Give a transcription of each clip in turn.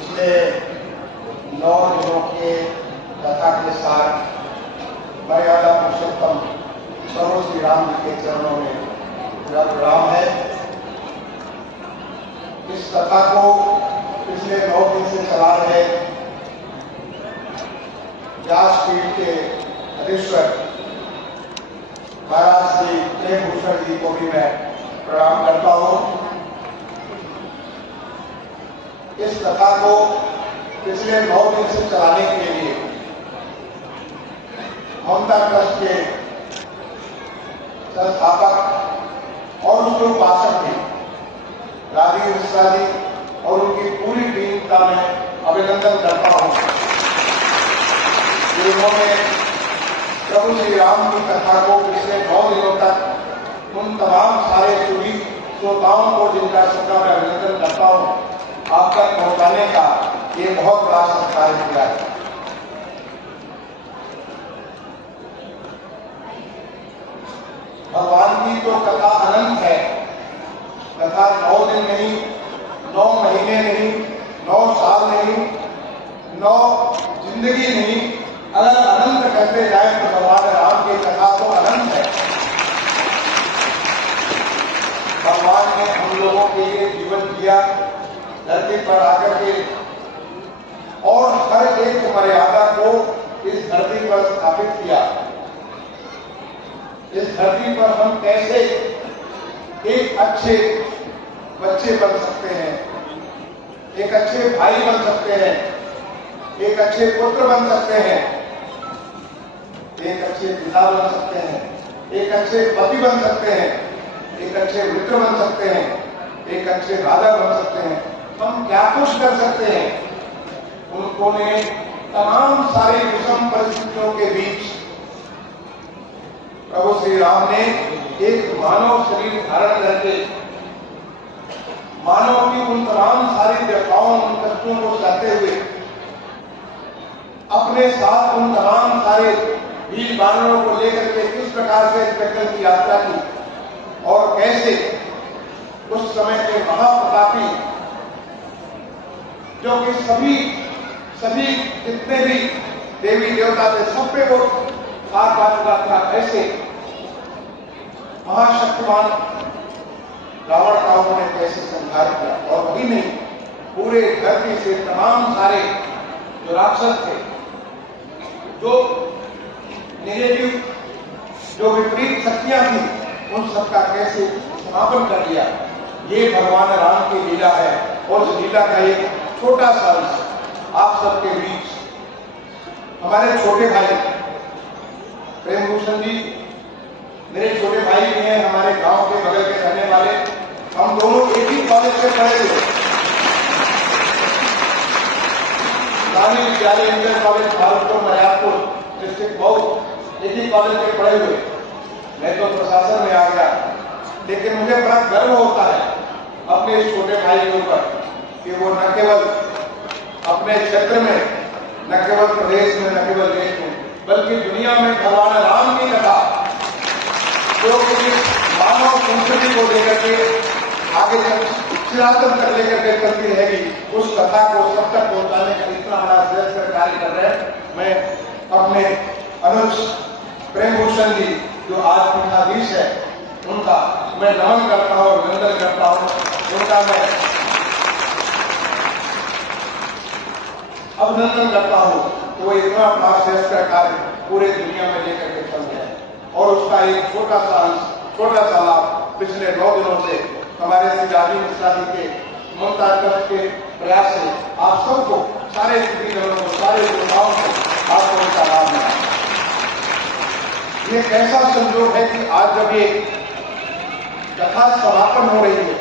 पिछले 9 दिनों के कथा के साथ मर्यादा पुरुषोत्तम प्रभु श्री राम जी के चरणों में मेरा प्रणाम है। इस कथा को पिछले 9 दिन से चला रहे व्यासपीठ के अधीश्वर महाराज श्री प्रेमभूषण जी को भी मैं प्रणाम करता हूँ। इस कथा को पिछले 9 दिन से चलाने के लिए ममता ट्रस्ट के संस्थापक और उसके उपासक थे राजीव मिश्रा जी और उनकी पूरी टीम का मैं अभिनंदन करता हूँ। उन्होंने प्रभु श्री राम की कथा को पिछले 9 दिनों तक उन तमाम सारे सुधी श्रोताओं को जिनका सबका मैं अभिनंदन करता हूँ आप तक पहुंचाने का ये बहुत बड़ा सत्कार किया है। भगवान की तो कथा अनंत है। कथा 9 दिन नहीं, 9 महीने नहीं, 9 साल नहीं, 9 जिंदगी नहीं, अगर अनंत कहते जाए तो भगवान राम की कथा तो अनंत है। भगवान ने हम लोगों के लिए जीवन दिया, धरती पर आकर के और हर एक मर्यादा को इस धरती पर स्थापित किया। इस धरती पर हम कैसे एक अच्छे बच्चे बन सकते हैं, एक अच्छे भाई बन सकते हैं, एक अच्छे पुत्र बन सकते हैं, एक अच्छे पिता बन सकते हैं, एक अच्छे पति बन सकते हैं, एक अच्छे मित्र बन सकते हैं, एक अच्छे राजा बन सकते हैं। हम क्या कुछ कर सकते हैं। उन्होंने तमाम सारी विषम परिस्थितियों के बीच प्रभु श्री राम ने एक मानव शरीर धारण करके मानव की उन तमाम सारी व्यथाओं, उन कष्टों को सहते हुए अपने साथ उन तमाम सारे वीर बानरों को लेकर के किस प्रकार से जंगल की यात्रा की और कैसे उस समय के महाप्रतापी जो कि सभी जितने भी देवी देवता थे सब पे वो हाथ पा चुका था, ऐसे महाशक्तिमान रावण का उन्होंने कैसे संहार किया। और वही नहीं, पूरे धरती से तमाम सारे जो राक्षस थे, जो नेगेटिव जो विपरीत शक्तियां थी, उन सबका कैसे समापन कर दिया। ये भगवान राम की लीला है। और इस लीला का एक छोटा सा आप सबके बीच हमारे छोटे भाई प्रेमभूषण जी मेरे छोटे भाई भी हैं, हमारे गांव के बगल के रहने वाले। हम दोनों एक ही कॉलेज से पढ़े थे, गांधी विद्यालय inter college Bhagalpur Mariyadpur district Mau, एक ही कॉलेज में पढ़े हुए। मैं तो प्रशासन में आ गया, लेकिन मुझे बड़ा गर्व होता है अपने इस छोटे भाई के ऊपर कि वो न केवल अपने क्षेत्र में, न केवल प्रदेश में, न केवल देश में, बल्कि दुनिया में भगवान राम की कथा जो कि मानव संस्कृति को लेकर के आगे चिरातन तक लेकर के चलती रहेगी, उस कथा को सब तक पहुंचाने का इतना बड़ा श्रेष्ठ कार्य कर रहे हैं। मैं अपने अनुज प्रेमभूषण जी जो आज पीठाधीश है, उनका मैं नमन करता हूँ, अभिनंदन करता हूँ। उनका मैं अभिनंदन करता हूँ कि वो इतना बड़ा श्रेष्ठ कार्य पूरे दुनिया में लेकर के चल गया है। और उसका एक छोटा सा लाभ पिछले 9 दिनों से हमारे श्री राजीव मिश्रा जी के ममता ट्रस्ट के प्रयास से आप सबको, सारे सिटीजनों को, सारे श्रोताओं को आपको उनका लाभ मिला। ये कैसा संयोग है कि आज जब ये कथा समापन हो रही है,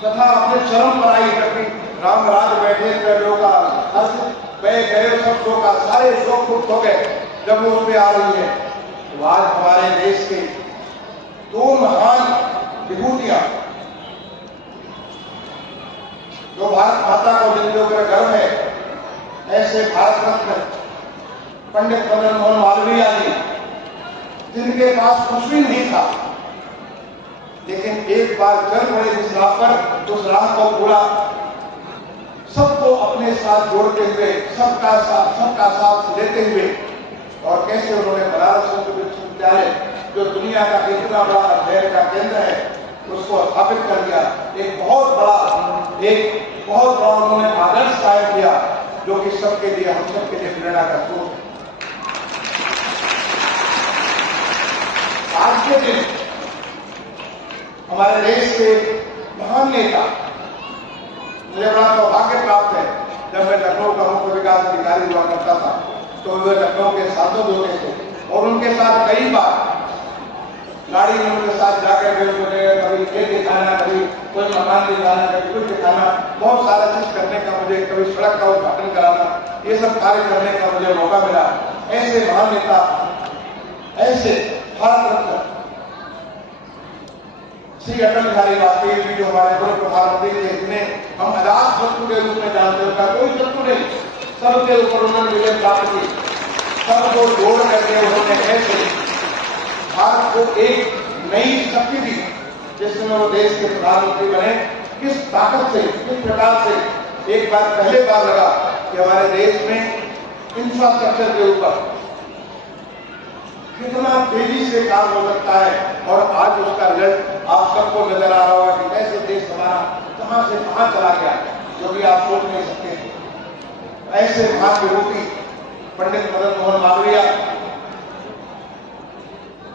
कथा अपने चरम पर आई, जबकि राम राज बैठे पेड़ों का हर्ष बह गए, शब्दों का सारे शोक मुक्त हो गए जब वो उसमें आ रही है। तो आज हमारे देश के 2 महान विभूतियां जो भारत माता को जिनके ऊपर गर्व है, ऐसे भारत रत्न पंडित मदन मोहन मालवीय जी, जिनके पास कुछ भी नहीं था, लेकिन एक बार चल पड़े जिस राह पर, उस राह को पूरा साथ जोड़ते हुए सबका साथ लेते हुए और कैसे उन्होंने बनारस हिंदू विश्वविद्यालय जो दुनिया का इतना बड़ा अध्ययन का केंद्र है उसको स्थापित कर दिया। एक बहुत बड़ा उन्होंने आदर्श कायम किया जो कि सबके लिए, हम सबके लिए प्रेरणा का स्रोत है। आज के दिन हमारे देश के महान नेता, मुझे बड़ा सौभाग्य प्राप्त है, जब मैं लखनऊ का मुख्य विकास अधिकारी हुआ करता था तो वे लखनऊ के सांसद होते थे और उनके साथ कई बार गाड़ी में उनके साथ जाकर के कभी खेत दिखाना, कभी कोई मकान दिखाना, कभी कुछ दिखाना, बहुत सारा चीज करने का मुझे, कभी सड़क का उद्घाटन कराना, ये सब कार्य करने का मुझे मौका मिला। ऐसे महान नेता, ऐसे भारत रत्न श्री अटल बिहारी वाजपेयी जी जो हमारे पूर्व प्रधानमंत्री थे, जिन्हें हम अजात शत्रु के रूप में जानते हैं, उनका कोई शत्रु नहीं, सबके ऊपर उन्होंने विजय प्राप्त की, सबको जोड़ करके उन्होंने ऐसे भारत को एक नई शक्ति दी जिसमें वो देश के प्रधानमंत्री बने। किस ताकत से, किस प्रकार से एक बार पहले बार लगा कि हमारे देश में इंफ्रास्ट्रक्चर के ऊपर कितना तेजी से काम हो सकता है और आज उसका रिजल्ट आप सबको नजर आ रहा होगा कि कैसे देश हमारा कहां से कहां चला गया, जो भी आप सोच नहीं सकते थे। ऐसे महान विभूति पंडित मदन मोहन मालवीय,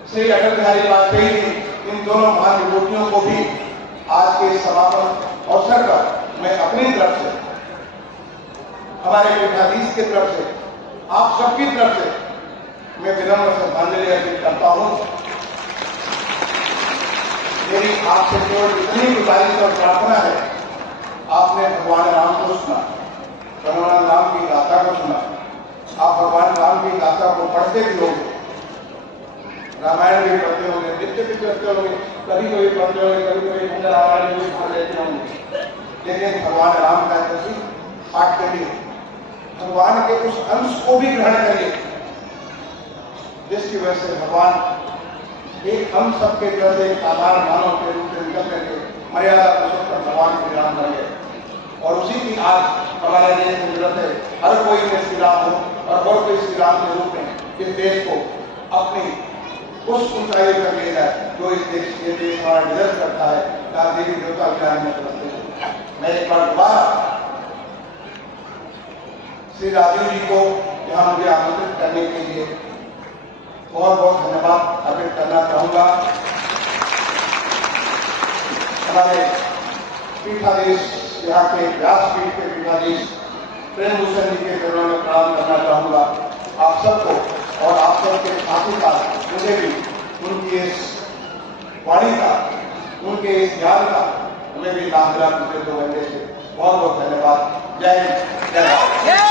श्री अटल बिहारी वाजपेयी जी, इन दोनों महान विभूतियों को भी आज के समापन अवसर पर मैं अपनी तरफ से, हमारे पीठाधीश की तरफ से, आप सबकी तरफ से मैं विनम्र श्रद्धांजलि अर्पित करता हूं। मेरी आपसे केवल इतनी गुजारिश और प्रार्थना है, आपने भगवान राम को सुना, भगवान राम की गाथा को सुना, आप भगवान राम की गाथा को पढ़ते भी होंगे, रामायण भी पढ़ते होंगे, नित्य भी पढ़ते होंगे, कभी कभी पढ़ते होंगे, कभी कभी खंड रामायण में भी पढ़ लेते होंगे, लेकिन भगवान राम का किसी पाठ करिए, भगवान के उस अंश को भी ग्रहण करिए जिसकी वजह से भगवान एक हम सबके घर से एक साधारण मानव के रूप में निकल करके मर्यादा पुरुषोत्तम भगवान श्री राम बन गए और उसी की आज हमारे देश में जरूरत है। हर कोई में श्री राम हो और हर कोई श्री राम के रूप में इस देश को अपनी उस ऊंचाई पर ले जाए जो इस देश के देश हमारा डिजर्व करता है। आप देवी देवता ज्ञान में करते हैं। मैं एक बार दोबारा श्री राजीव जी को यहाँ मुझे आमंत्रित करने के लिए बहुत बहुत धन्यवाद अर्पित करना चाहूंगा। हमारे पीठाधीश, यहाँ के व्यासपीठ के पीठाधीश प्रेम भूषण जी के चरणों में प्रणाम करना चाहूंगा आप सबको और आप सबके साथ ही साथ मुझे भी उनकी इस वाणी का, उनके इस ज्ञान का हमें भी लाभ मिला। पिछले 2 घंटे से बहुत बहुत धन्यवाद। जय हिंद, जय भारत।